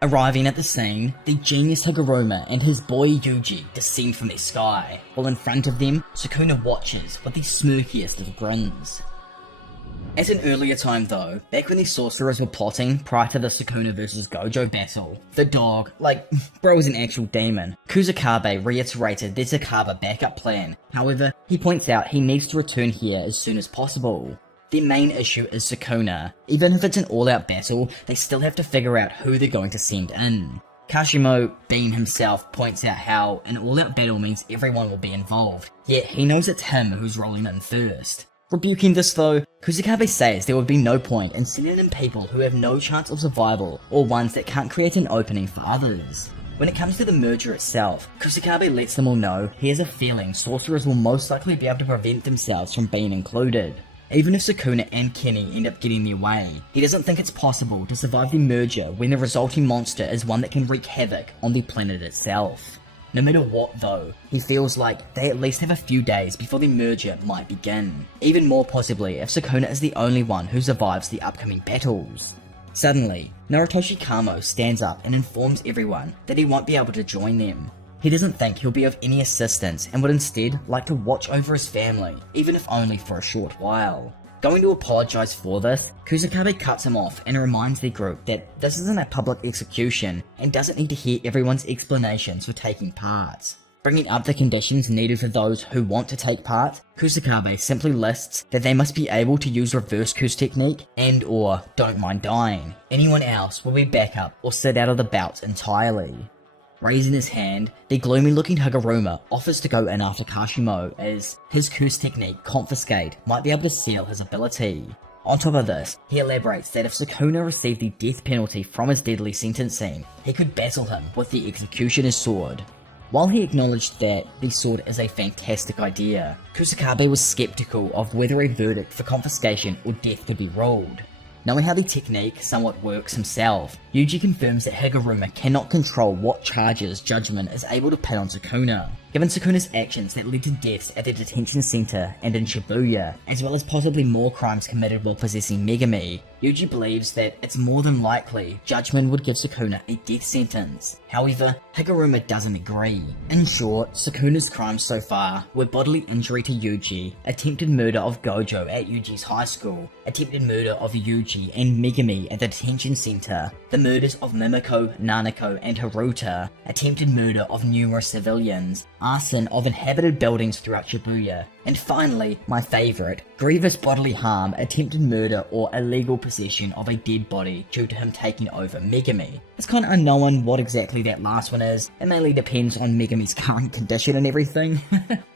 Arriving at the scene, the genius Higuruma and his boy Yuji descend from the sky, while in front of them, Sukuna watches with the smirkiest of grins. At an earlier time though, back when the sorcerers were plotting prior to the Sukuna vs Gojo battle, the dog, bro is an actual demon, Kusakabe reiterated their Takaba backup plan. However, he points out he needs to return here as soon as possible. Their main issue is Sukuna. Even if it's an all-out battle, they still have to figure out who they're going to send in. Kashimo, Beam himself, points out how an all-out battle means everyone will be involved, yet he knows it's him who's rolling in first. Rebuking this though, Kusakabe says there would be no point in sending in people who have no chance of survival or ones that can't create an opening for others. When it comes to the merger itself, Kusakabe lets them all know he has a feeling sorcerers will most likely be able to prevent themselves from being included. Even if Sukuna and Kenny end up getting their way, he doesn't think it's possible to survive the merger when the resulting monster is one that can wreak havoc on the planet itself. No matter what though, he feels like they at least have a few days before the merger might begin, even more possibly if Sukuna is the only one who survives the upcoming battles. Suddenly, Narutoshi Kamo stands up and informs everyone that he won't be able to join them. He doesn't think he'll be of any assistance and would instead like to watch over his family, even if only for a short while. Going to apologize for this, Kusakabe cuts him off and reminds the group that this isn't a public execution and doesn't need to hear everyone's explanations for taking part. Bringing up the conditions needed for those who want to take part, Kusakabe simply lists that they must be able to use reverse curse technique and or don't mind dying. Anyone else will be backup or sit out of the bouts entirely. Raising his hand, the gloomy-looking Higuruma offers to go in after Kashimo as his curse technique, Confiscate, might be able to seal his ability. On top of this, he elaborates that if Sukuna received the death penalty from his deadly sentencing, he could battle him with the Executioner's sword. While he acknowledged that the sword is a fantastic idea, Kusakabe was skeptical of whether a verdict for confiscation or death could be ruled. Knowing how the technique somewhat works himself, Yuji confirms that Higuruma cannot control what charges judgment is able to pin on Sukuna. Given Sukuna's actions that led to deaths at the detention center and in Shibuya, as well as possibly more crimes committed while possessing Megami, Yuji believes that it's more than likely judgment would give Sukuna a death sentence. However, Higuruma doesn't agree. In short, Sukuna's crimes so far were bodily injury to Yuji, attempted murder of Gojo at Yuji's high school, attempted murder of Yuji and Megami at the detention center, the murders of Mimiko, Nanako, and Haruta, attempted murder of numerous civilians, arson of inhabited buildings throughout Shibuya, and finally, my favourite, grievous bodily harm, attempted murder or illegal possession of a dead body due to him taking over Megami. It's kind of unknown what exactly that last one is, it mainly depends on Megami's current condition and everything,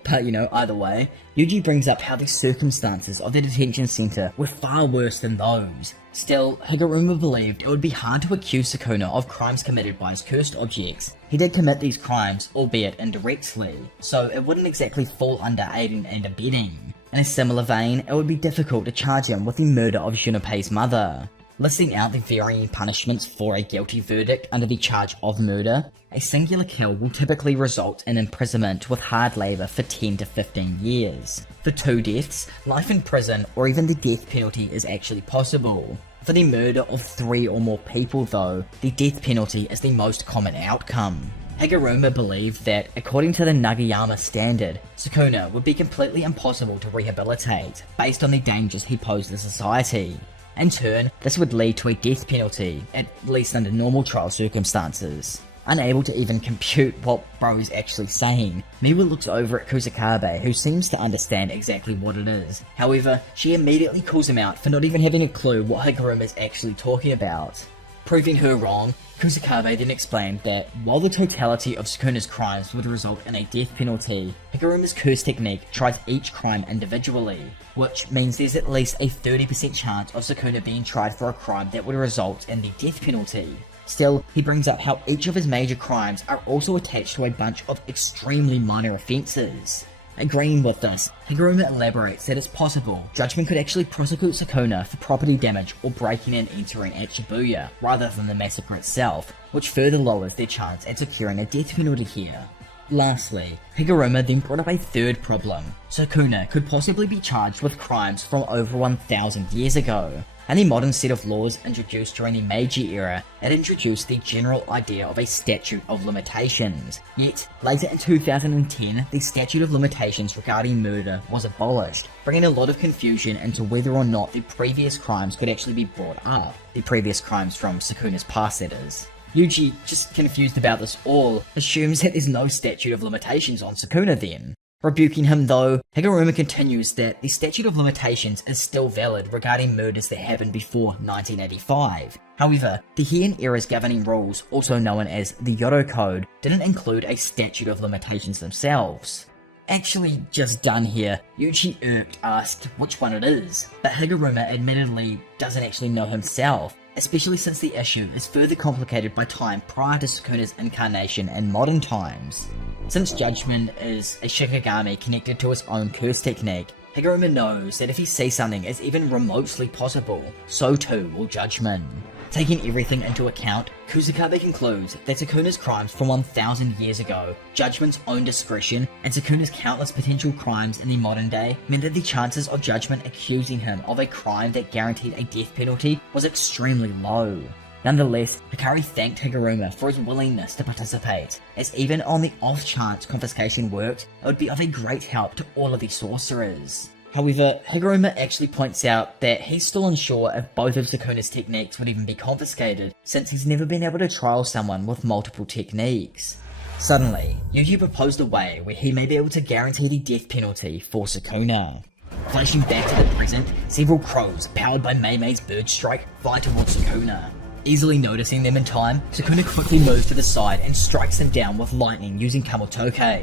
but either way, Yuji brings up how the circumstances of the detention center were far worse than those. Still, Higuruma believed it would be hard to accuse Sukuna of crimes committed by his cursed objects. He did commit these crimes, albeit indirectly, so it wouldn't exactly fall under aiding and abetting. In a similar vein, it would be difficult to charge him with the murder of Junpei's mother. Listing out the varying punishments for a guilty verdict under the charge of murder, a singular kill will typically result in imprisonment with hard labour for 10 to 15 years. For 2 deaths, life in prison or even the death penalty is actually possible. For the murder of 3 or more people though, the death penalty is the most common outcome. Higuruma believed that, according to the Nagayama standard, Sukuna would be completely impossible to rehabilitate, based on the dangers he posed to society. In turn, this would lead to a death penalty, at least under normal trial circumstances. Unable to even compute what bro is actually saying, Miwa looks over at Kusakabe, who seems to understand exactly what it is. However, she immediately calls him out for not even having a clue what Higuruma is actually talking about. Proving her wrong, Kusakabe then explained that while the totality of Sukuna's crimes would result in a death penalty, Higuruma's curse technique tries each crime individually, which means there's at least a 30% chance of Sukuna being tried for a crime that would result in the death penalty. Still, he brings up how each of his major crimes are also attached to a bunch of extremely minor offences. Agreeing with this, Higuruma elaborates that it's possible judgment could actually prosecute Sukuna for property damage or breaking and entering at Shibuya, rather than the massacre itself, which further lowers their chance at securing a death penalty here. Lastly, Higuruma then brought up a third problem. Sukuna could possibly be charged with crimes from over 1,000 years ago. and the modern set of laws introduced during the Meiji era had introduced the general idea of a statute of limitations. Yet, later in 2010, the statute of limitations regarding murder was abolished, bringing a lot of confusion into whether or not the previous crimes could actually be brought up. The previous crimes from Sukuna's past, that is. Yuji, just confused about this all, assumes that there's no statute of limitations on Sukuna then. Rebuking him though, Higuruma continues that the statute of limitations is still valid regarding murders that happened before 1985. However, the Heian era's governing rules, also known as the Yodo Code, didn't include a statute of limitations themselves. Actually, just done here, Yuji irked asked which one it is, but Higuruma admittedly doesn't actually know himself, especially since the issue is further complicated by time prior to Sukuna's incarnation in modern times. Since Judgment is a Shikigami connected to his own curse technique, Higuruma knows that if he sees something as even remotely possible, so too will Judgment. Taking everything into account, Kusakabe concludes that Sukuna's crimes from 1000 years ago, Judgment's own discretion, and Sukuna's countless potential crimes in the modern day meant that the chances of Judgment accusing him of a crime that guaranteed a death penalty was extremely low. Nonetheless, Hikari thanked Higuruma for his willingness to participate, as even on the off chance confiscation worked, it would be of a great help to all of the sorcerers. However, Higuruma actually points out that he's still unsure if both of Sukuna's techniques would even be confiscated, since he's never been able to trial someone with multiple techniques. Suddenly, Yuji proposed a way where he may be able to guarantee the death penalty for Sukuna. Flashing back to the present, several crows, powered by Mei-Mei's bird strike, fly towards Sukuna. Easily noticing them in time, Sukuna quickly moves to the side and strikes them down with lightning using Kamotoke.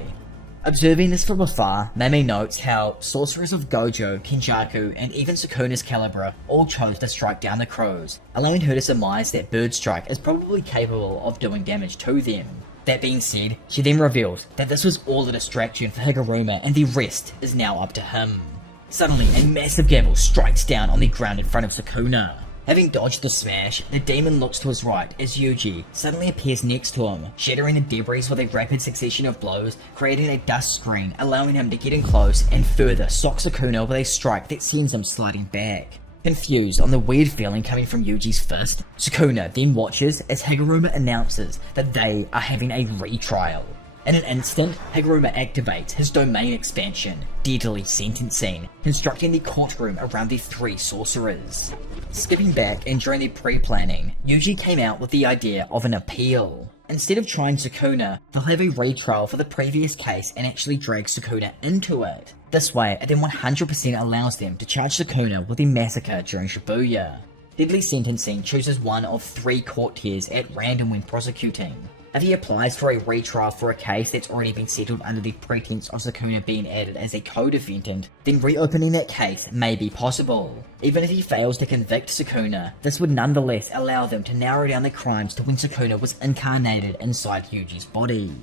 Observing this from afar, Mei-Mei notes how sorcerers of Gojo, Kenjaku, and even Sukuna's Calibra all chose to strike down the crows, allowing her to surmise that Bird Strike is probably capable of doing damage to them. That being said, she then reveals that this was all a distraction for Higuruma and the rest is now up to him. Suddenly, a massive gavel strikes down on the ground in front of Sukuna. Having dodged the smash, the demon looks to his right as Yuji suddenly appears next to him, shattering the debris with a rapid succession of blows, creating a dust screen, allowing him to get in close and further sock Sukuna with a strike that sends him sliding back. Confused on the weird feeling coming from Yuji's fist, Sukuna then watches as Higuruma announces that they are having a retrial. In an instant, Higuruma activates his domain expansion, deadly sentencing, constructing the courtroom around the three sorcerers. Skipping back and during the pre-planning, Yuji came out with the idea of an appeal. Instead of trying Sukuna, they'll have a retrial for the previous case and actually drag Sukuna into it. This way, it then 100% allows them to charge Sukuna with the massacre during Shibuya. Deadly sentencing chooses one of 3 court tiers at random when prosecuting. If he applies for a retrial for a case that's already been settled under the pretense of Sukuna being added as a co-defendant, then reopening that case may be possible. Even if he fails to convict Sukuna, this would nonetheless allow them to narrow down the crimes to when Sukuna was incarnated inside Yuji's body.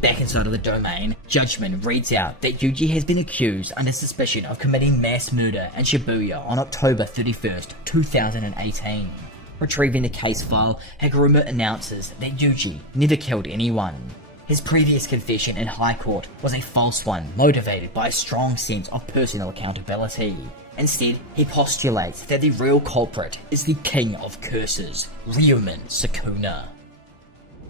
Back inside of the domain, Judgment reads out that Yuji has been accused under suspicion of committing mass murder in Shibuya on October 31st, 2018. Retrieving the case file, Higuruma announces that Yuji never killed anyone. His previous confession in High Court was a false one motivated by a strong sense of personal accountability. Instead, he postulates that the real culprit is the king of curses, Ryuman Sukuna.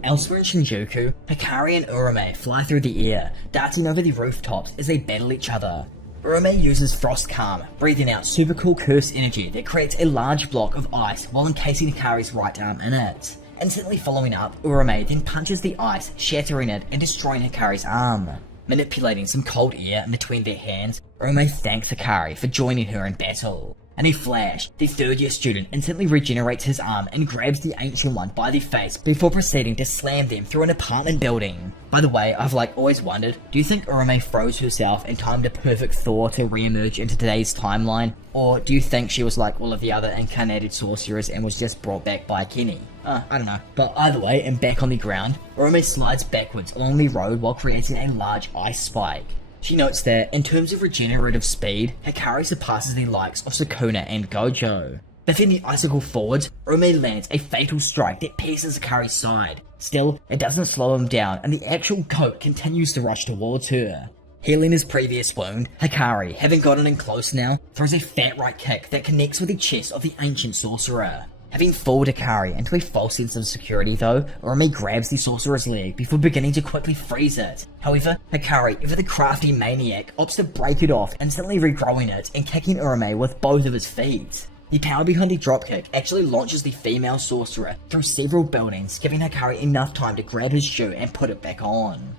Elsewhere in Shinjuku, Hikari and Urame fly through the air, darting over the rooftops as they battle each other. Urame uses Frost Calm, breathing out super cool curse energy that creates a large block of ice while encasing Hikari's right arm in it. Instantly following up, Urame then punches the ice, shattering it and destroying Hikari's arm. Manipulating some cold air in between their hands, Urame thanks Hikari for joining her in battle. In a flash, the third-year student instantly regenerates his arm and grabs the ancient one by the face before proceeding to slam them through an apartment building. By the way, I've always wondered, do you think Urame froze herself and timed a perfect Thor to re-emerge into today's timeline? Or do you think she was like all of the other incarnated sorcerers and was just brought back by Kenny? I don't know. But either way, and back on the ground, Urame slides backwards along the road while creating a large ice spike. She notes that, in terms of regenerative speed, Hikari surpasses the likes of Sukuna and Gojo. Biffing the icicle forwards, Urame lands a fatal strike that pierces Hikari's side. Still, it doesn't slow him down and the actual goat continues to rush towards her. Healing his previous wound, Hikari, having gotten in close now, throws a fat right kick that connects with the chest of the ancient sorcerer. Having fooled Hikari into a false sense of security though, Urame grabs the sorcerer's leg before beginning to quickly freeze it. However, Hikari, ever the crafty maniac, opts to break it off, instantly regrowing it and kicking Urame with both of his feet. The power behind the dropkick actually launches the female sorcerer through several buildings, giving Hikari enough time to grab his shoe and put it back on.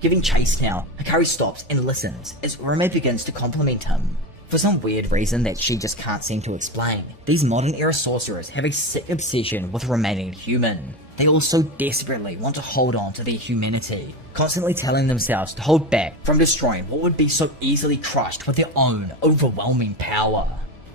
Giving chase now, Hikari stops and listens as Urame begins to compliment him. For some weird reason that she just can't seem to explain, these modern era sorcerers have a sick obsession with remaining human. They also desperately want to hold on to their humanity, constantly telling themselves to hold back from destroying what would be so easily crushed with their own overwhelming power.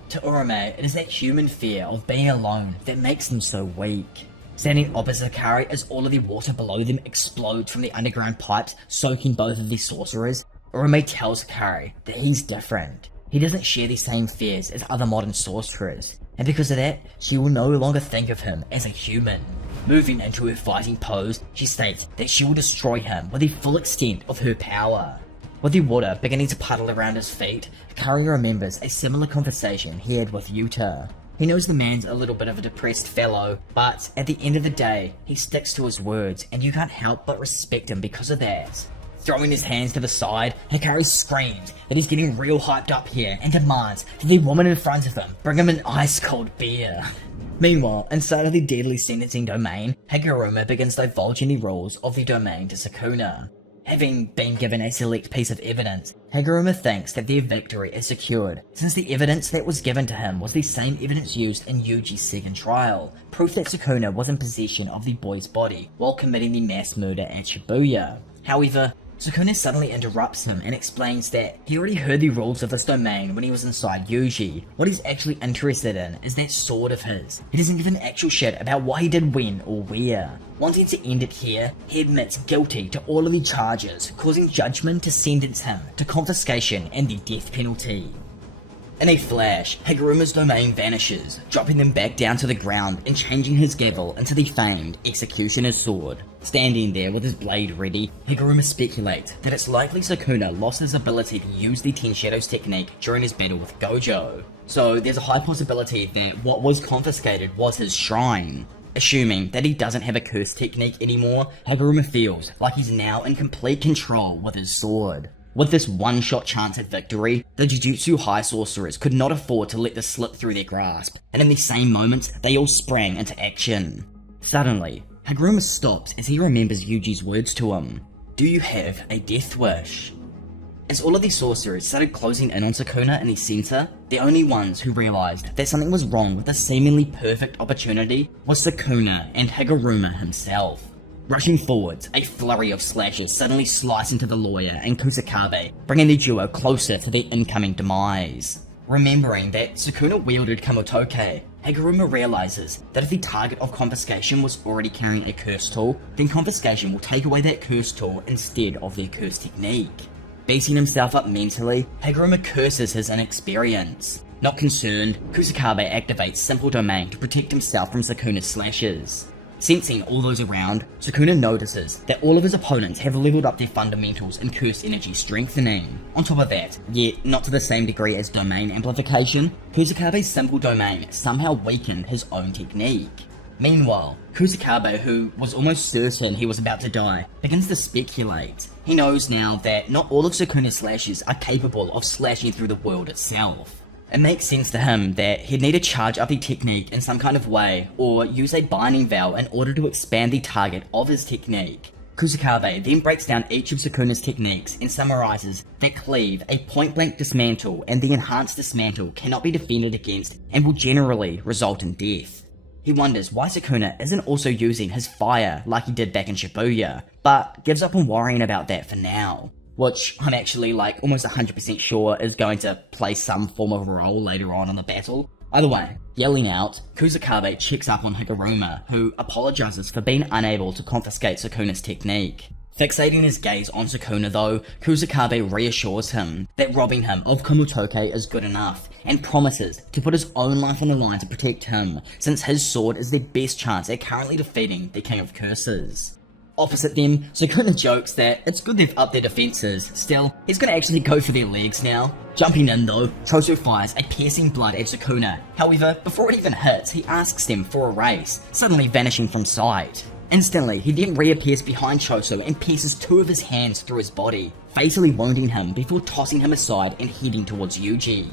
To Urame, it is that human fear of being alone that makes them so weak. Standing opposite Hikari as all of the water below them explodes from the underground pipes, soaking both of the sorcerers, Urame tells Hikari that he's different. He doesn't share the same fears as other modern sorcerers, and because of that, she will no longer think of him as a human. Moving into her fighting pose, she states that she will destroy him with the full extent of her power. With the water beginning to puddle around his feet, Hikari remembers a similar conversation he had with Yuta. He knows the man's a little bit of a depressed fellow, but at the end of the day, he sticks to his words, and you can't help but respect him because of that. Throwing his hands to the side, Hikari screams that he's getting real hyped up here and demands that the woman in front of him bring him an ice-cold beer. Meanwhile, inside of the deadly sentencing domain, Higuruma begins divulging the rules of the domain to Sukuna. Having been given a select piece of evidence, Higuruma thinks that their victory is secured, since the evidence that was given to him was the same evidence used in Yuji's second trial, proof that Sukuna was in possession of the boy's body while committing the mass murder at Shibuya. However, Sukuna suddenly interrupts him and explains that he already heard the rules of this domain when he was inside Yuji. What he's actually interested in is that sword of his. He doesn't give an actual shit about what he did when or where. Wanting to end it here, he admits guilty to all of the charges, causing judgment to sentence him to confiscation and the death penalty. In a flash, Higuruma's domain vanishes, dropping them back down to the ground and changing his gavel into the famed Executioner's sword. Standing there with his blade ready, Higuruma speculates that it's likely Sukuna lost his ability to use the Ten Shadows technique during his battle with Gojo. So there's a high possibility that what was confiscated was his shrine. Assuming that he doesn't have a curse technique anymore, Higuruma feels like he's now in complete control with his sword. With this one-shot chance at victory, the Jujutsu High Sorcerers could not afford to let this slip through their grasp, and in the same moment, they all sprang into action. Suddenly, Higuruma stops as he remembers Yuji's words to him. Do you have a death wish? As all of the sorcerers started closing in on Sukuna in the center, the only ones who realized that something was wrong with this seemingly perfect opportunity was Sukuna and Higuruma himself. Rushing forwards, a flurry of slashes suddenly slice into the lawyer and Kusakabe, bringing the duo closer to their incoming demise. Remembering that Sukuna wielded Kamotoke, Higuruma realizes that if the target of confiscation was already carrying a curse tool, then confiscation will take away that curse tool instead of their curse technique. Beating himself up mentally, Higuruma curses his inexperience. Not concerned, Kusakabe activates Simple Domain to protect himself from Sukuna's slashes. Sensing all those around, Sukuna notices that all of his opponents have leveled up their fundamentals in Curse Energy Strengthening. On top of that, yet not to the same degree as Domain Amplification, Kusakabe's Simple Domain somehow weakened his own technique. Meanwhile, Kusakabe, who was almost certain he was about to die, begins to speculate. He knows now that not all of Sukuna's slashes are capable of slashing through the world itself. It makes sense to him that he'd need to charge up the technique in some kind of way, or use a binding vow in order to expand the target of his technique. Kusakabe then breaks down each of Sukuna's techniques and summarizes that Cleave, a point-blank dismantle, and the enhanced dismantle cannot be defended against and will generally result in death. He wonders why Sukuna isn't also using his fire like he did back in Shibuya, but gives up on worrying about that for now. Which I'm actually almost 100% sure is going to play some form of role later on in the battle. Either way, yelling out, Kusakabe checks up on Higuruma, who apologizes for being unable to confiscate Sukuna's technique. Fixating his gaze on Sukuna though, Kusakabe reassures him that robbing him of Kamotoke is good enough, and promises to put his own life on the line to protect him, since his sword is their best chance at currently defeating the King of Curses. Opposite them, Sukuna jokes that it's good they've upped their defenses. Still, he's gonna actually go for their legs now. Jumping in though, Choso fires a piercing blood at Sukuna. However, before it even hits, he asks them for a race, suddenly vanishing from sight. Instantly, he then reappears behind Choso and pierces 2 of his hands through his body, fatally wounding him before tossing him aside and heading towards Yuji.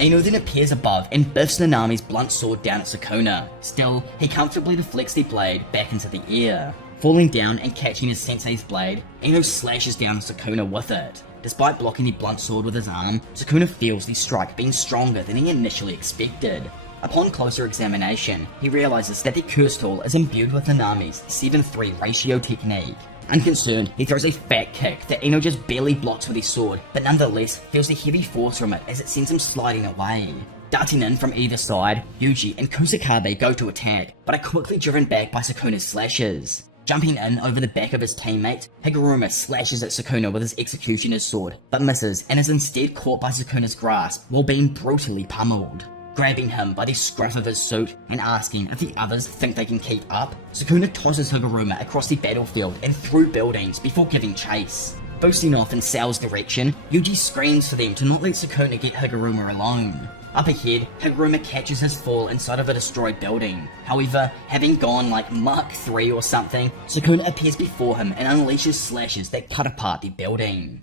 Ino then appears above and biffs Nanami's blunt sword down at Sukuna. Still, he comfortably deflects the blade back into the air. Falling down and catching his sensei's blade, Ino slashes down Sukuna with it. Despite blocking the blunt sword with his arm, Sukuna feels the strike being stronger than he initially expected. Upon closer examination, he realizes that the curse tool is imbued with Nanami's 7-3 ratio technique. Unconcerned, he throws a fat kick that Ino just barely blocks with his sword, but nonetheless feels the heavy force from it as it sends him sliding away. Darting in from either side, Yuji and Kusakabe go to attack, but are quickly driven back by Sukuna's slashes. Jumping in over the back of his teammate, Higuruma slashes at Sukuna with his executioner's sword, but misses and is instead caught by Sukuna's grasp while being brutally pummeled. Grabbing him by the scruff of his suit and asking if the others think they can keep up, Sukuna tosses Higuruma across the battlefield and through buildings before giving chase. Boosting off in Sao's direction, Yuji screams for them to not let Sukuna get Higuruma alone. Up ahead, Higuruma catches his fall inside of a destroyed building. However, having gone like Mark 3 or something, Sukuna appears before him and unleashes slashes that cut apart the building.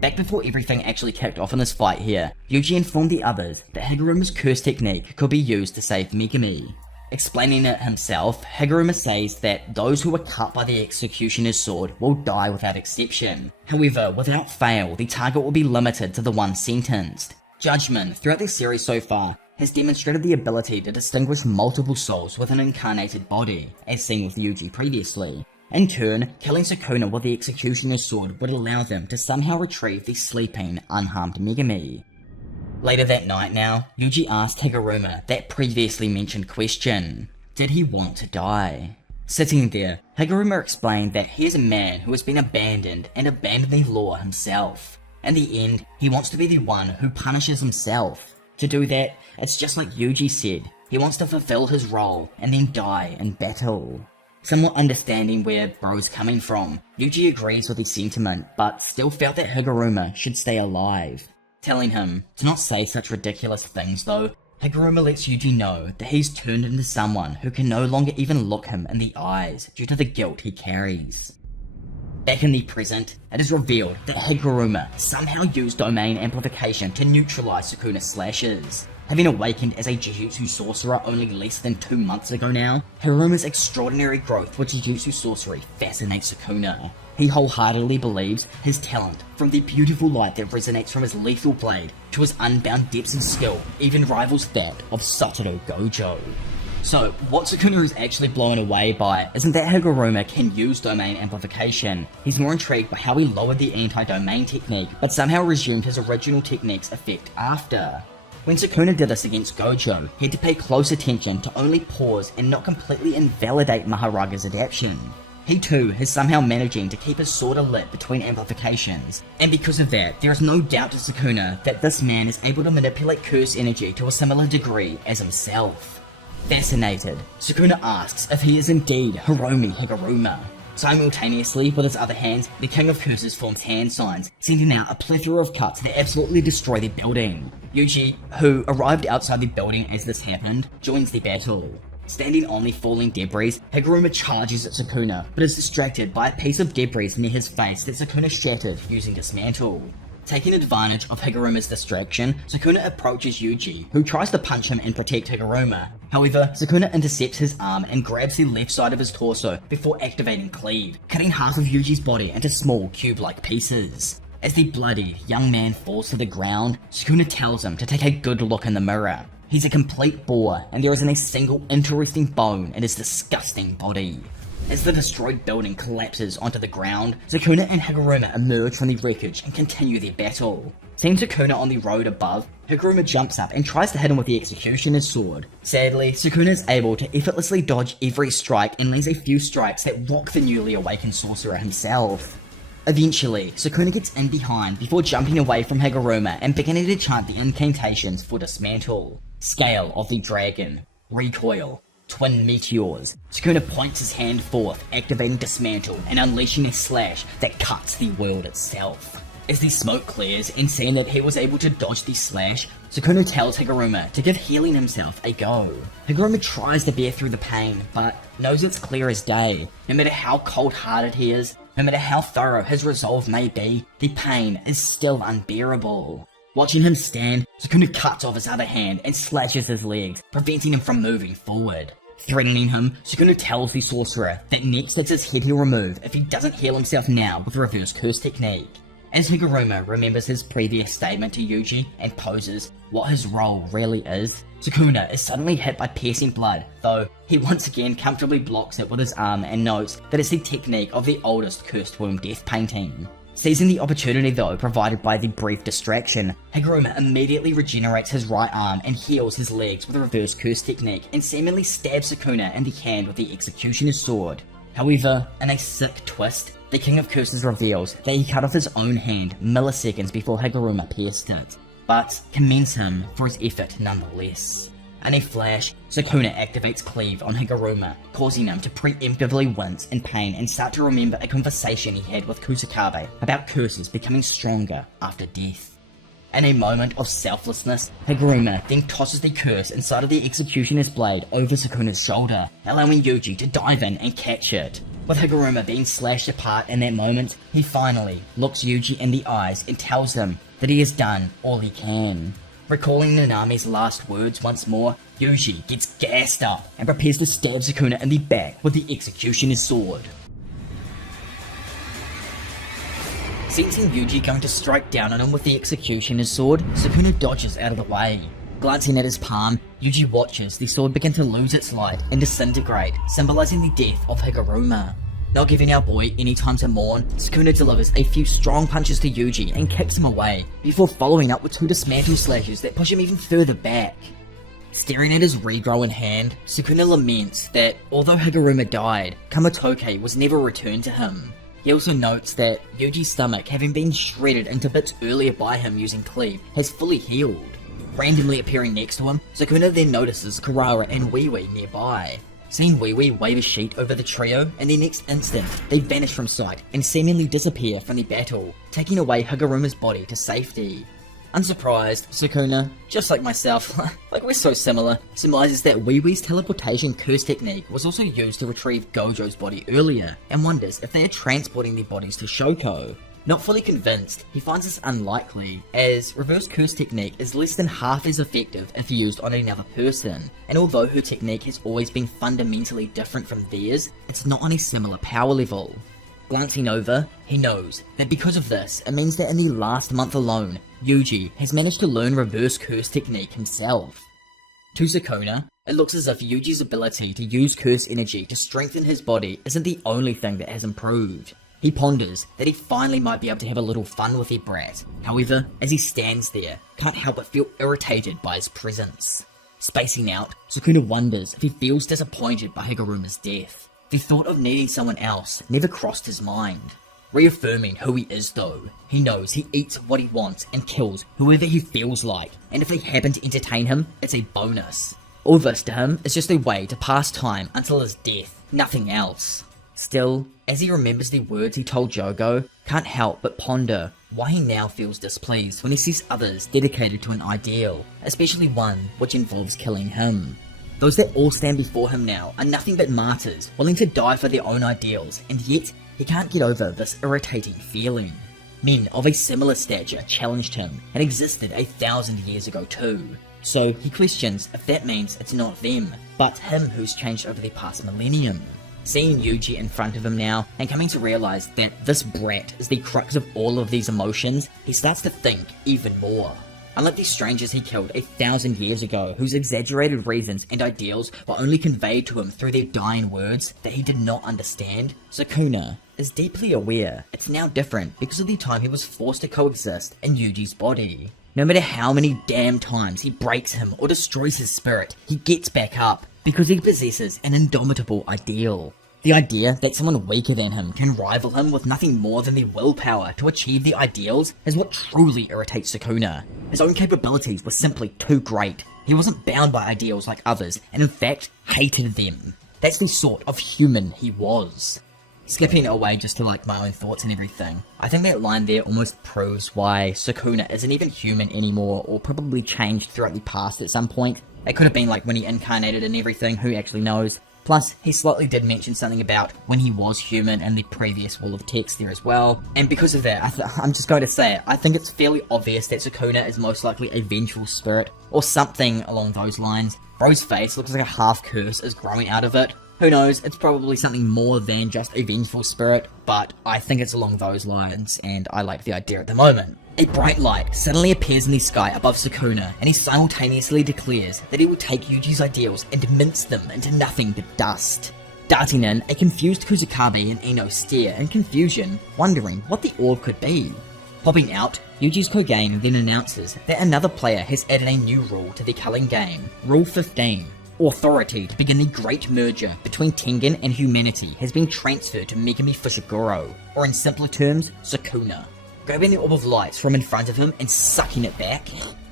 Back before everything actually kicked off in this fight here, Yuji informed the others that Higuruma's curse technique could be used to save Megumi. Explaining it himself, Higuruma says that those who are cut by the executioner's sword will die without exception. However, without fail, the target will be limited to the one sentenced. Judgment, throughout this series so far, has demonstrated the ability to distinguish multiple souls with an incarnated body, as seen with Yuji previously. In turn, killing Sukuna with the executioner's sword would allow them to somehow retrieve the sleeping, unharmed Megumi. Later that night now, Yuji asked Higuruma that previously mentioned question: did he want to die? Sitting there, Higuruma explained that he is a man who has been abandoned and abandoned the law himself. In the end, he wants to be the one who punishes himself. To do that, it's just like Yuji said, he wants to fulfill his role and then die in battle. Somewhat understanding where bro's coming from, Yuji agrees with his sentiment, but still felt that Higuruma should stay alive. Telling him to not say such ridiculous things though, Higuruma lets Yuji know that he's turned into someone who can no longer even look him in the eyes due to the guilt he carries. Back in the present, it is revealed that Higuruma somehow used domain amplification to neutralize Sukuna's slashes. Having awakened as a Jujutsu sorcerer only less than 2 months ago now, Higuruma's extraordinary growth with Jujutsu sorcery fascinates Sukuna. He wholeheartedly believes his talent, from the beautiful light that resonates from his lethal blade to his unbound depths and skill, even rivals that of Satoru Gojo. So, what Sukuna is actually blown away by isn't that Higuruma can use domain amplification. He's more intrigued by how he lowered the anti-domain technique, but somehow resumed his original technique's effect after. When Sukuna did this against Gojo, he had to pay close attention to only pause and not completely invalidate Maharaga's adaptation. He too is somehow managing to keep his sword alit between amplifications, and because of that, there is no doubt to Sukuna that this man is able to manipulate curse energy to a similar degree as himself. Fascinated, Sukuna asks if he is indeed Hiromi Higuruma. Simultaneously, with his other hands, the King of Curses forms hand signs, sending out a plethora of cuts that absolutely destroy the building. Yuji, who arrived outside the building as this happened, joins the battle. Standing on the falling debris, Higuruma charges at Sukuna, but is distracted by a piece of debris near his face that Sukuna shattered using Dismantle. Taking advantage of Higuruma's distraction, Sukuna approaches Yuji, who tries to punch him and protect Higuruma. However, Sukuna intercepts his arm and grabs the left side of his torso before activating Cleave, cutting half of Yuji's body into small cube-like pieces. As the bloody young man falls to the ground, Sukuna tells him to take a good look in the mirror. He's a complete bore, and there isn't a single interesting bone in his disgusting body. As the destroyed building collapses onto the ground, Sukuna and Higuruma emerge from the wreckage and continue their battle. Seeing Sukuna on the road above, Higuruma jumps up and tries to hit him with the executioner's sword. Sadly, Sukuna is able to effortlessly dodge every strike and lands a few strikes that rock the newly awakened sorcerer himself. Eventually, Sukuna gets in behind before jumping away from Higuruma and beginning to chant the incantations for Dismantle. Scale of the Dragon, Recoil, twin meteors. Sukuna points his hand forth, activating Dismantle and unleashing a slash that cuts the world itself. As the smoke clears and seeing that he was able to dodge the slash, Sukuna tells Higuruma to give healing himself a go. Higuruma tries to bear through the pain, but knows it's clear as day. No matter how cold-hearted he is, no matter how thorough his resolve may be, the pain is still unbearable. Watching him stand, Sukuna cuts off his other hand and slashes his legs, preventing him from moving forward. Threatening him, Sukuna tells the sorcerer that next it's his head he'll remove if he doesn't heal himself now with the reverse curse technique. As Higuruma remembers his previous statement to Yuji and poses what his role really is, Sukuna is suddenly hit by piercing blood, though he once again comfortably blocks it with his arm and notes that it's the technique of the oldest cursed womb death painting. Seizing the opportunity though provided by the brief distraction, Higuruma immediately regenerates his right arm and heals his legs with a reverse curse technique and seemingly stabs Sukuna in the hand with the executioner's sword. However, in a sick twist, the King of Curses reveals that he cut off his own hand milliseconds before Higuruma pierced it, but commends him for his effort nonetheless. In a flash, Sukuna activates Cleave on Higuruma, causing him to preemptively wince in pain and start to remember a conversation he had with Kusakabe about curses becoming stronger after death. In a moment of selflessness, Higuruma then tosses the curse inside of the executioner's blade over Sukuna's shoulder, allowing Yuji to dive in and catch it. With Higuruma being slashed apart in that moment, he finally looks Yuji in the eyes and tells him that he has done all he can. Recalling Nanami's last words once more, Yuji gets gassed up and prepares to stab Sukuna in the back with the executioner's sword. Sensing Yuji going to strike down on him with the executioner's sword, Sukuna dodges out of the way. Glancing at his palm, Yuji watches the sword begin to lose its light and disintegrate, symbolizing the death of Higuruma. Not giving our boy any time to mourn, Sukuna delivers a few strong punches to Yuji and kicks him away, before following up with 2 dismantle slashes that push him even further back. Staring at his regrown hand, Sukuna laments that although Higuruma died, Kamatoke was never returned to him. He also notes that Yuji's stomach, having been shredded into bits earlier by him using Cleave, has fully healed. Randomly appearing next to him, Sukuna then notices Kurara and Wee Wee nearby. Seeing Wee Wee wave a sheet over the trio, in the next instant, they vanish from sight and seemingly disappear from the battle, taking away Higuruma's body to safety. Unsurprised, Sukuna, just like myself, like we're so similar, surmises that Wee Wee's teleportation curse technique was also used to retrieve Gojo's body earlier, and wonders if they are transporting their bodies to Shoko. Not fully convinced, he finds this unlikely, as reverse curse technique is less than half as effective if used on another person, and although her technique has always been fundamentally different from theirs, it's not on a similar power level. Glancing over, he knows that because of this, it means that in the last month alone, Yuji has managed to learn reverse curse technique himself. To Sukuna, it looks as if Yuji's ability to use curse energy to strengthen his body isn't the only thing that has improved. He ponders that he finally might be able to have a little fun with the brat. However, as he stands there, can't help but feel irritated by his presence. Spacing out, Sukuna wonders if he feels disappointed by Higuruma's death. The thought of needing someone else never crossed his mind. Reaffirming who he is though, he knows he eats what he wants and kills whoever he feels like, and if they happen to entertain him, it's a bonus. All this to him is just a way to pass time until his death, nothing else. Still, as he remembers the words he told Jogo, can't help but ponder why he now feels displeased when he sees others dedicated to an ideal, especially one which involves killing him. Those that all stand before him now are nothing but martyrs, willing to die for their own ideals, and yet he can't get over this irritating feeling. Men of a similar stature challenged him and existed 1,000 years ago too. So he questions if that means it's not them, but him who's changed over the past millennium. Seeing Yuji in front of him now, and coming to realize that this brat is the crux of all of these emotions, he starts to think even more. Unlike the strangers he killed 1,000 years ago, whose exaggerated reasons and ideals were only conveyed to him through their dying words that he did not understand, Sukuna is deeply aware it's now different because of the time he was forced to coexist in Yuji's body. No matter how many damn times he breaks him or destroys his spirit, he gets back up because he possesses an indomitable ideal. The idea that someone weaker than him can rival him with nothing more than the willpower to achieve the ideals is what truly irritates Sukuna. His own capabilities were simply too great, He wasn't bound by ideals like others, and in fact, hated them. That's the sort of human he was. Skipping away just to like my own thoughts and everything, I think that line there almost proves why Sukuna isn't even human anymore, or probably changed throughout the past at some point. It could have been like when he incarnated and everything, who actually knows. Plus, he slightly did mention something about when he was human in the previous wall of text there as well. And because of that, I'm just going to say it, I think it's fairly obvious that Sukuna is most likely a vengeful spirit, or something along those lines. Bro's face looks like a half curse is growing out of it. Who knows, it's probably something more than just a vengeful spirit, but I think it's along those lines, and I like the idea at the moment. A bright light suddenly appears in the sky above Sukuna, and he simultaneously declares that he will take Yuji's ideals and mince them into nothing but dust. Darting in, a confused Kusakabe and Ino stare in confusion, wondering what the orb could be. Popping out, Yuji's Kogen then announces that another player has added a new rule to the culling game, Rule 15. Authority to begin the great merger between Tengen and humanity has been transferred to Megami Fushiguro, or in simpler terms, Sukuna. Grabbing the orb of lights from in front of him and sucking it back,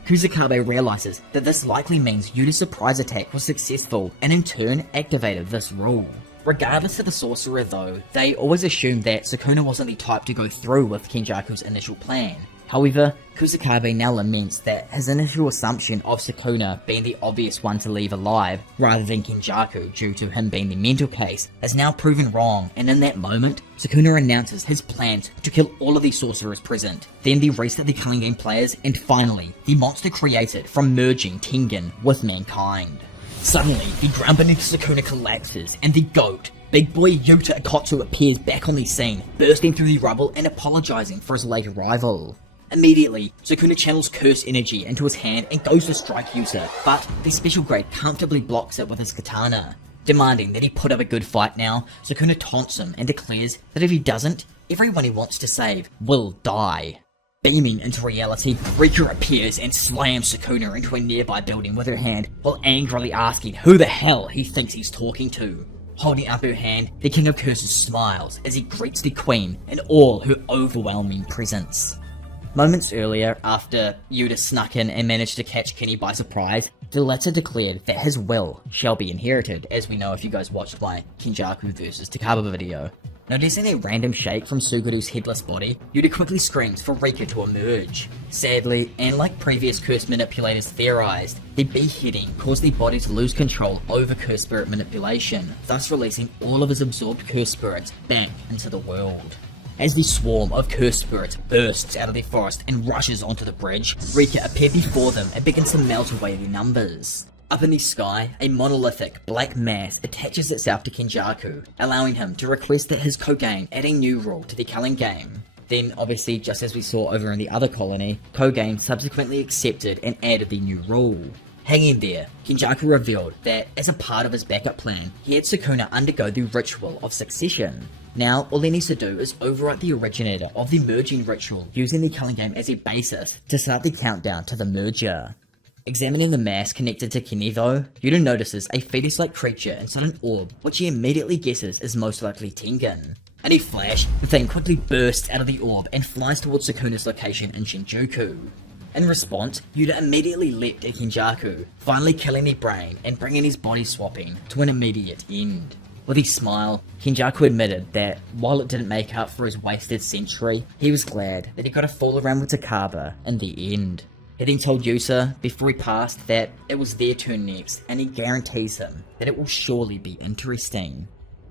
Kusakabe realizes that this likely means Yuta's surprise attack was successful and in turn activated this rule. Regardless of the sorcerer though, they always assumed that Sukuna wasn't the type to go through with Kenjaku's initial plan. However, Kusakabe now laments that his initial assumption of Sukuna being the obvious one to leave alive, rather than Kenjaku due to him being the mental case, is now proven wrong, and in that moment, Sukuna announces his plans to kill all of the sorcerers present, then the rest of the Culling Game players, and finally, the monster created from merging Tengen with mankind. Suddenly, the ground beneath Sukuna collapses, and the goat, Big Boy Yuta Akotsu, appears back on the scene, bursting through the rubble and apologizing for his late arrival. Immediately, Sukuna channels curse energy into his hand and goes to strike Yuta, but the special grade comfortably blocks it with his katana. Demanding that he put up a good fight now, Sukuna taunts him and declares that if he doesn't, everyone he wants to save will die. Beaming into reality, Rika appears and slams Sukuna into a nearby building with her hand, while angrily asking who the hell he thinks he's talking to. Holding up her hand, the King of Curses smiles as he greets the Queen in all her overwhelming presence. Moments earlier, after Yuta snuck in and managed to catch Kenny by surprise, the latter declared that his will shall be inherited, as we know if you guys watched my Kenjaku vs Takaba video. Noticing a random shake from Suguru's headless body, Yuta quickly screams for Rika to emerge. Sadly, and like previous curse manipulators theorized, the beheading caused the body to lose control over curse spirit manipulation, thus releasing all of his absorbed curse spirits back into the world. As the swarm of cursed spirits bursts out of the forest and rushes onto the bridge, Rika appears before them and begins to melt away the numbers. Up in the sky, a monolithic black mass attaches itself to Kenjaku, allowing him to request that his Kogen add a new rule to the Culling Game. Then, obviously, just as we saw over in the other colony, Kogen subsequently accepted and added the new rule. Hanging there, Kenjaku revealed that, as a part of his backup plan, he had Sukuna undergo the ritual of succession. Now, all he needs to do is overwrite the originator of the merging ritual, using the Culling Game as a basis to start the countdown to the merger. Examining the mass connected to Kenny though, Yuta notices a fetus-like creature inside an orb, which he immediately guesses is most likely Tengen. In a flash, the thing quickly bursts out of the orb and flies towards Sukuna's location in Shinjuku. In response, Yuta immediately leapt at Kenjaku, finally killing the brain and bringing his body swapping to an immediate end. With a smile, Kenjaku admitted that, while it didn't make up for his wasted century, he was glad that he got to fool around with Takaba in the end. He then told Yusa, before he passed, that it was their turn next, and he guarantees him that it will surely be interesting.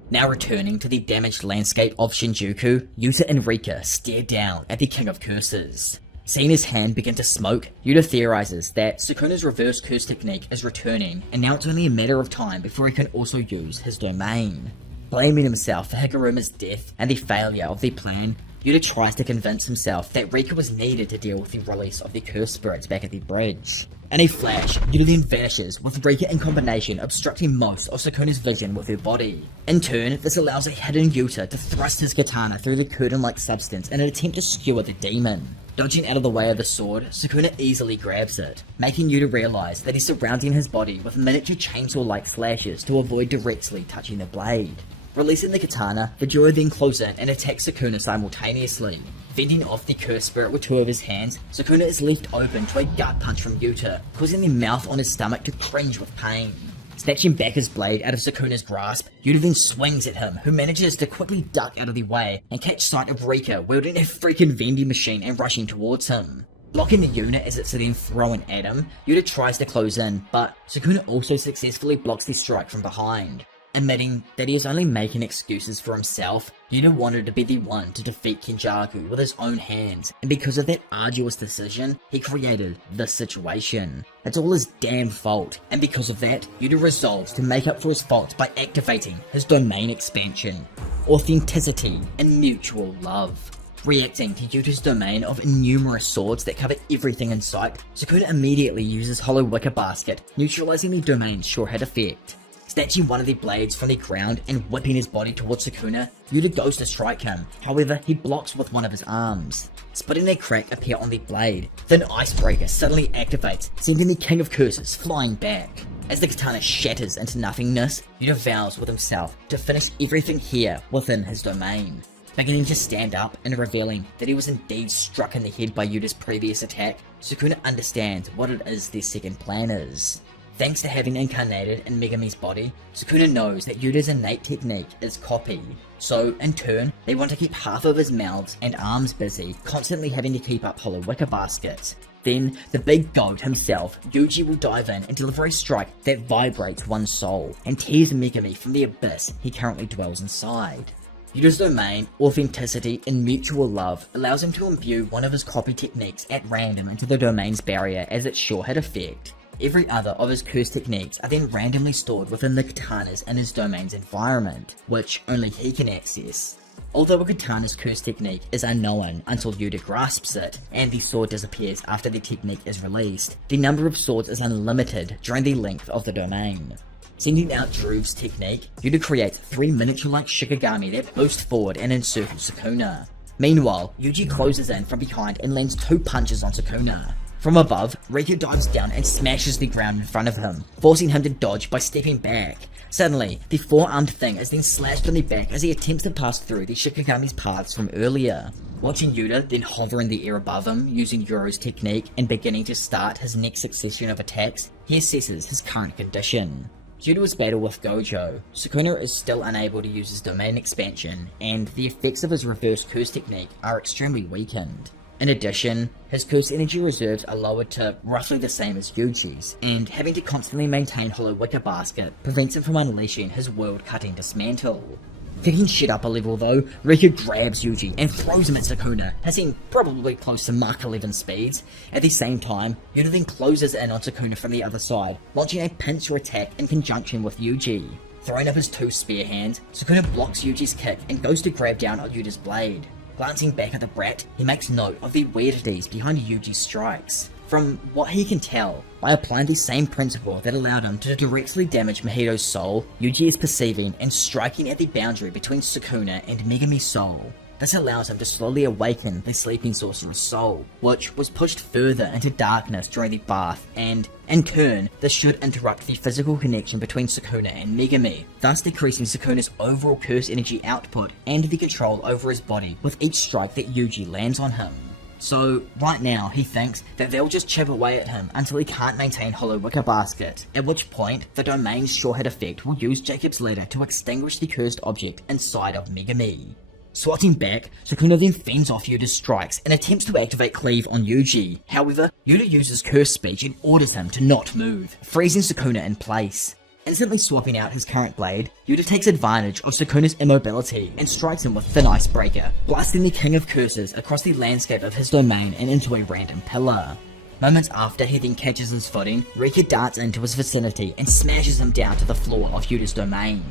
Now returning to the damaged landscape of Shinjuku, Yuta and Rika stare down at the King of Curses. Seeing his hand begin to smoke, Yuta theorizes that Sukuna's reverse curse technique is returning, and now it's only a matter of time before he can also use his domain. Blaming himself for Higuruma's death and the failure of the plan, Yuta tries to convince himself that Rika was needed to deal with the release of the cursed spirits back at the bridge. In a flash, Yuta then vanishes, with Rika in combination obstructing most of Sukuna's vision with her body. In turn, this allows a hidden Yuta to thrust his katana through the curtain-like substance in an attempt to skewer the demon. Dodging out of the way of the sword, Sukuna easily grabs it, making Yuta realize that he's surrounding his body with miniature chainsaw-like slashes to avoid directly touching the blade. Releasing the katana, the duo then close in and attack Sukuna simultaneously. Fending off the cursed spirit with two of his hands, Sukuna is left open to a gut punch from Yuta, causing the mouth on his stomach to cringe with pain. Snatching back his blade out of Sukuna's grasp, Yuta then swings at him, who manages to quickly duck out of the way and catch sight of Rika wielding a freaking vending machine and rushing towards him. Blocking the unit as it's then thrown at him, Yuta tries to close in, but Sukuna also successfully blocks the strike from behind. Admitting that he is only making excuses for himself, Yuta wanted to be the one to defeat Kenjaku with his own hands, and because of that arduous decision, he created this situation. It's all his damn fault, and because of that, Yuta resolves to make up for his fault by activating his domain expansion, authenticity, and mutual love. Reacting to Yuta's domain of numerous swords that cover everything in sight, Sukuna immediately uses Hollow Wicker Basket, neutralizing the domain's sure hit effect. Snatching one of the blades from the ground and whipping his body towards Sukuna, Yuta goes to strike him, however he blocks with one of his arms. Splitting a crack appear on the blade, then Icebreaker suddenly activates, sending the King of Curses flying back. As the katana shatters into nothingness, Yuta vows with himself to finish everything here within his domain. Beginning to stand up and revealing that he was indeed struck in the head by Yuta's previous attack, Sukuna understands what it is their second plan is. Thanks to having incarnated in Megami's body, Sukuna knows that Yuta's innate technique is copy. So, in turn, they want to keep half of his mouths and arms busy, constantly having to keep up Hollow Wicker Baskets. Then, the big goat himself, Yuji, will dive in and deliver a strike that vibrates one's soul, and tears Megami from the abyss he currently dwells inside. Yuta's domain, authenticity, and mutual love allows him to imbue one of his copy techniques at random into the domain's barrier as its sure hit effect. Every other of his curse techniques are then randomly stored within the katanas in his domain's environment, which only he can access. Although a katana's curse technique is unknown until Yuta grasps it, and the sword disappears after the technique is released, the number of swords is unlimited during the length of the domain. Sending out Druve's technique, Yuta creates 3 miniature-like Shikigami that boost forward and encircle Sukuna. Meanwhile, Yuji closes in from behind and lands 2 punches on Sukuna. From above, Rika dives down and smashes the ground in front of him, forcing him to dodge by stepping back. Suddenly, the 4-armed thing is then slashed on the back as he attempts to pass through the Shikigami's paths from earlier. Watching Yuta then hover in the air above him, using Yuro's technique and beginning to start his next succession of attacks, he assesses his current condition. Due to his battle with Gojo, Sukuna is still unable to use his domain expansion, and the effects of his reverse curse technique are extremely weakened. In addition, his curse energy reserves are lowered to roughly the same as Yuji's, and having to constantly maintain Hollow Wicker Basket prevents him from unleashing his world-cutting dismantle. Picking shit up a level though, Rika grabs Yuji and throws him at Sukuna, hitting probably close to Mach 11 speeds. At the same time, Yuta then closes in on Sukuna from the other side, launching a pincer attack in conjunction with Yuji. Throwing up his 2 spear hands, Sukuna blocks Yuji's kick and goes to grab down on Yuta's blade. Glancing back at the brat, he makes note of the weirdities behind Yuji's strikes. From what he can tell, by applying the same principle that allowed him to directly damage Mahito's soul, Yuji is perceiving and striking at the boundary between Sukuna and Megami's soul. This allows him to slowly awaken the sleeping sorcerer's soul, which was pushed further into darkness during the bath, and, in turn, this should interrupt the physical connection between Sukuna and Megami, thus decreasing Sukuna's overall curse energy output and the control over his body with each strike that Yuji lands on him. So, right now, he thinks that they'll just chip away at him until he can't maintain Hollow Wicker Basket, at which point, the domain's sure hit effect will use Jacob's ladder to extinguish the cursed object inside of Megami. Swatting back, Sukuna then fends off Yuta's strikes and attempts to activate Cleave on Yuji. However, Yuta uses Curse Speech and orders him to not move, freezing Sukuna in place. Instantly swapping out his current blade, Yuta takes advantage of Sukuna's immobility and strikes him with Thin Icebreaker, blasting the King of Curses across the landscape of his domain and into a random pillar. Moments after he then catches his footing, Rika darts into his vicinity and smashes him down to the floor of Yuta's domain.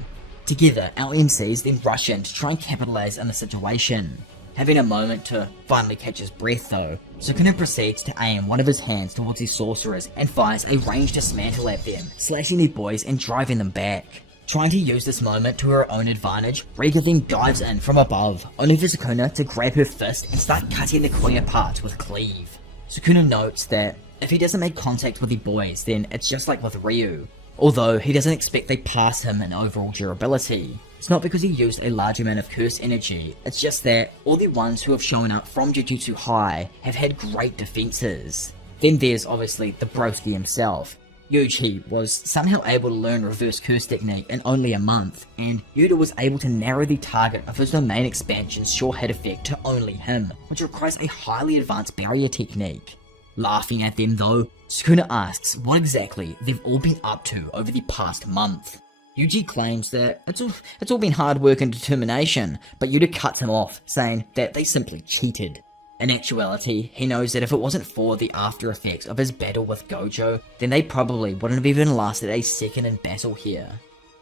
Together, our MCs then rush in to try and capitalize on the situation. Having a moment to finally catch his breath though, Sukuna proceeds to aim one of his hands towards the sorcerers and fires a ranged dismantle at them, slashing the boys and driving them back. Trying to use this moment to her own advantage, Rika then dives in from above, only for Sukuna to grab her fist and start cutting the queen apart with Cleave. Sukuna notes that if he doesn't make contact with the boys, then it's just like with Ryu. Although he doesn't expect they pass him in overall durability. It's not because he used a large amount of curse energy, it's just that all the ones who have shown up from Jujutsu High have had great defenses. Then there's obviously the broski himself. Yuji was somehow able to learn reverse curse technique in only a month, and Yuta was able to narrow the target of his domain expansion's sure hit effect to only him, which requires a highly advanced barrier technique. Laughing at them though, Sukuna asks what exactly they've all been up to over the past month. Yuji claims that it's all been hard work and determination, but Yuta cuts him off, saying that they simply cheated. In actuality, he knows that if it wasn't for the after effects of his battle with Gojo, then they probably wouldn't have even lasted a second in battle here.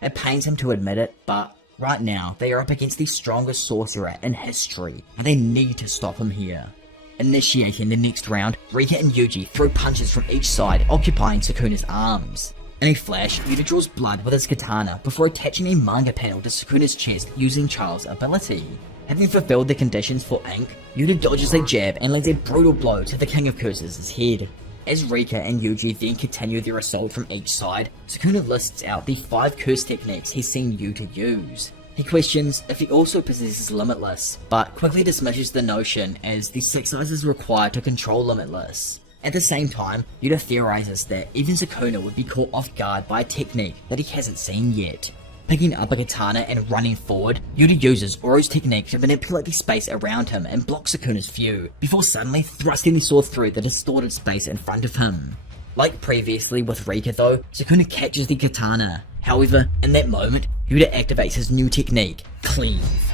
It pains him to admit it, but right now they are up against the strongest sorcerer in history, and they need to stop him here. Initiating the next round, Rika and Yuji throw punches from each side, occupying Sukuna's arms. In a flash, Yuta draws blood with his katana before attaching a manga panel to Sukuna's chest using Child's ability. Having fulfilled the conditions for ink, Yuta dodges a jab and lands a brutal blow to the King of Curses' head. As Rika and Yuji then continue their assault from each side, Sukuna lists out the 5 curse techniques he's seen Yuta use. He questions if he also possesses Limitless, but quickly dismisses the notion as the 6 sizes required to control Limitless. At the same time, Yuta theorizes that even Sukuna would be caught off guard by a technique that he hasn't seen yet. Picking up a katana and running forward, Yuta uses Oro's technique to manipulate the space around him and block Sukuna's view, before suddenly thrusting the sword through the distorted space in front of him. Like previously with Rika though, Sukuna catches the katana. However, in that moment, Yuta activates his new technique, Cleave.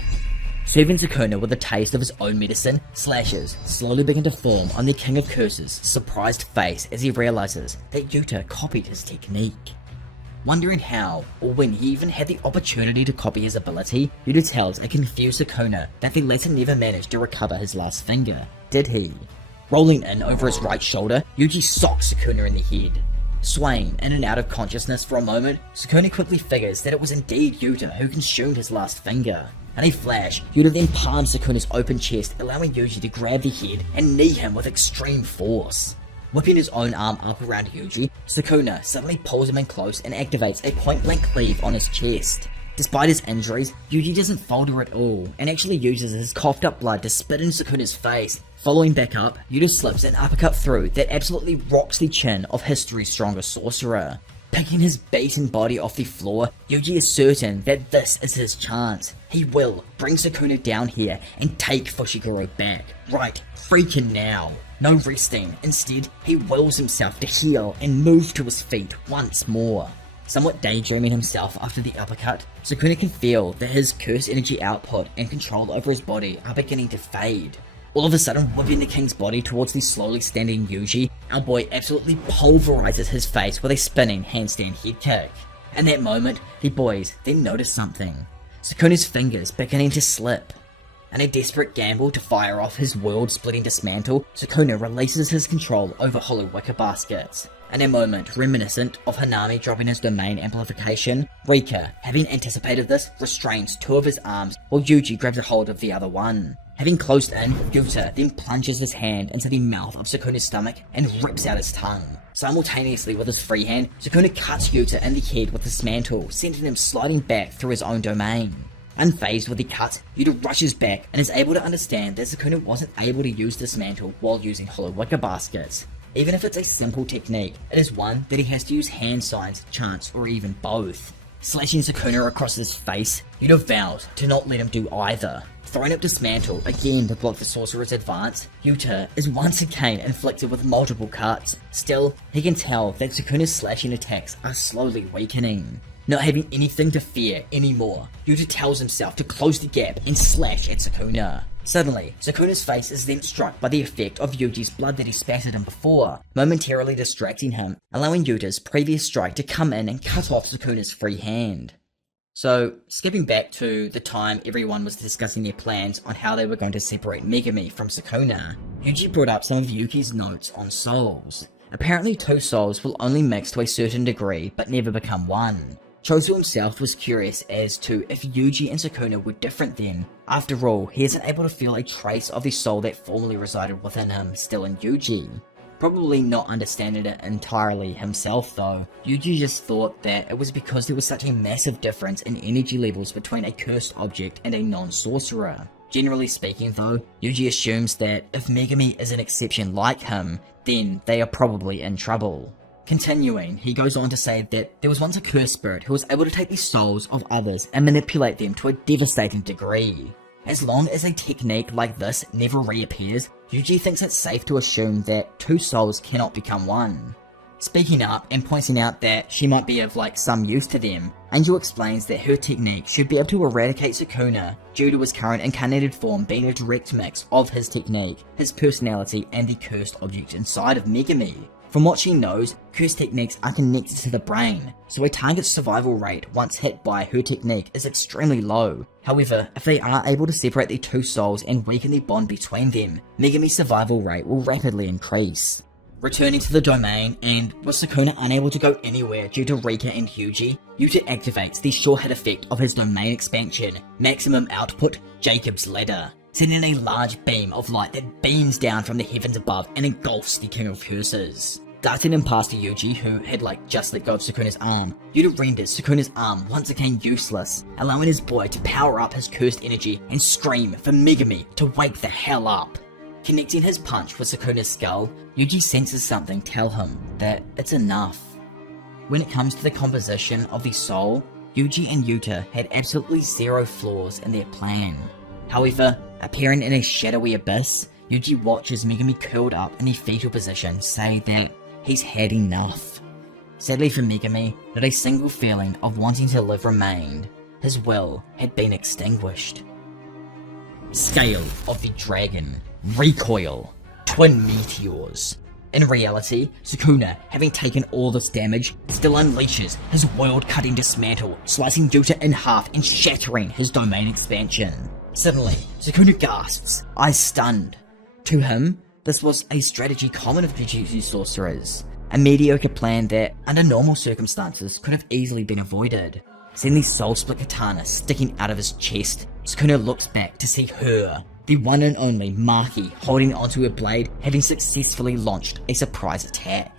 Serving Sukuna with a taste of his own medicine, slashes slowly begin to form on the King of Curses' surprised face as he realizes that Yuta copied his technique. Wondering how, or when he even had the opportunity to copy his ability, Yuta tells a confused Sukuna that the latter never managed to recover his last finger, did he? Rolling in over his right shoulder, Yuji socks Sukuna in the head. Swaying in and out of consciousness for a moment, Sukuna quickly figures that it was indeed Yuta who consumed his last finger. In a flash, Yuta then palms Sukuna's open chest, allowing Yuji to grab the head and knee him with extreme force. Whipping his own arm up around Yuji, Sukuna suddenly pulls him in close and activates a point-blank cleave on his chest. Despite his injuries, Yuji doesn't falter at all, and actually uses his coughed up blood to spit in Sukuna's face. Following back up, Yuta slips an uppercut through that absolutely rocks the chin of history's strongest sorcerer. Picking his beaten body off the floor, Yuji is certain that this is his chance. He will bring Sukuna down here and take Fushiguro back. Right, freaking now. No resting, instead, he wills himself to heal and move to his feet once more. Somewhat daydreaming himself after the uppercut, Sukuna can feel that his curse energy output and control over his body are beginning to fade. All of a sudden, whipping the king's body towards the slowly standing Yuji, our boy absolutely pulverizes his face with a spinning handstand head kick. In that moment, the boys then notice something. Sukuna's fingers beginning to slip. In a desperate gamble to fire off his world-splitting dismantle, Sukuna releases his control over hollow wicker baskets. In a moment reminiscent of Hanami dropping his domain amplification, Rika, having anticipated this, restrains 2 of his arms while Yuji grabs a hold of the other one. Having closed in, Yuta then plunges his hand into the mouth of Sukuna's stomach and rips out his tongue. Simultaneously with his free hand, Sukuna cuts Yuta in the head with his mantle, sending him sliding back through his own domain. Unfazed with the cut, Yuta rushes back and is able to understand that Sukuna wasn't able to use this mantle while using hollow wicker baskets. Even if it's a simple technique, it is one that he has to use hand signs, chants, or even both. Slashing Sukuna across his face, Yuta vows to not let him do either. Throwing up Dismantle again to block the sorcerer's advance, Yuta is once again inflicted with multiple cuts. Still, he can tell that Sukuna's slashing attacks are slowly weakening. Not having anything to fear anymore, Yuta tells himself to close the gap and slash at Sukuna. Suddenly, Sukuna's face is then struck by the effect of Yuji's blood that he spattered him before, momentarily distracting him, allowing Yuta's previous strike to come in and cut off Sukuna's free hand. So, skipping back to the time everyone was discussing their plans on how they were going to separate Megumi from Sukuna, Yuji brought up some of Yuki's notes on souls. Apparently 2 souls will only mix to a certain degree, but never become one. Chozo himself was curious as to if Yuji and Sukuna were different then. After all, he isn't able to feel a trace of the soul that formerly resided within him still in Yuji. Probably not understanding it entirely himself though, Yuji just thought that it was because there was such a massive difference in energy levels between a cursed object and a non-sorcerer. Generally speaking though, Yuji assumes that if Megami is an exception like him, then they are probably in trouble. Continuing, he goes on to say that there was once a cursed spirit who was able to take the souls of others and manipulate them to a devastating degree. As long as a technique like this never reappears, Yuji thinks it's safe to assume that two souls cannot become one. Speaking up and pointing out that she might be of some use to them, Angel explains that her technique should be able to eradicate Sukuna due to his current incarnated form being a direct mix of his technique, his personality, and the cursed object inside of Megami. From what she knows, cursed techniques are connected to the brain, so a target's survival rate once hit by her technique is extremely low. However, if they are able to separate the two souls and weaken the bond between them, Megami's survival rate will rapidly increase. Returning to the domain, and with Sukuna unable to go anywhere due to Rika and Yuji, Yuta activates the sure hit effect of his domain expansion, Maximum Output, Jacob's Ladder, sending a large beam of light that beams down from the heavens above and engulfs the King of Curses. Darting in past Yuji, who had just let go of Sukuna's arm, Yuta renders Sukuna's arm once again useless, allowing his boy to power up his cursed energy and scream for Megami to wake the hell up. Connecting his punch with Sukuna's skull, Yuji senses something tell him that it's enough. When it comes to the composition of the soul, Yuji and Yuta had absolutely zero flaws in their plan. However, appearing in a shadowy abyss, Yuji watches Megami curled up in a fetal position say that he's had enough. Sadly for Megami, not a single feeling of wanting to live remained. His will had been extinguished. Scale of the Dragon. Recoil. Twin Meteors. In reality, Sukuna, having taken all this damage, still unleashes his world-cutting dismantle, slicing Yuta in half and shattering his domain expansion. Suddenly, Sukuna gasps, eyes stunned. To him, this was a strategy common of Jujutsu sorcerers, a mediocre plan that, under normal circumstances, could have easily been avoided. Seeing the soul-split katana sticking out of his chest, Sukuna looks back to see her, the one and only Maki, holding onto her blade, having successfully launched a surprise attack.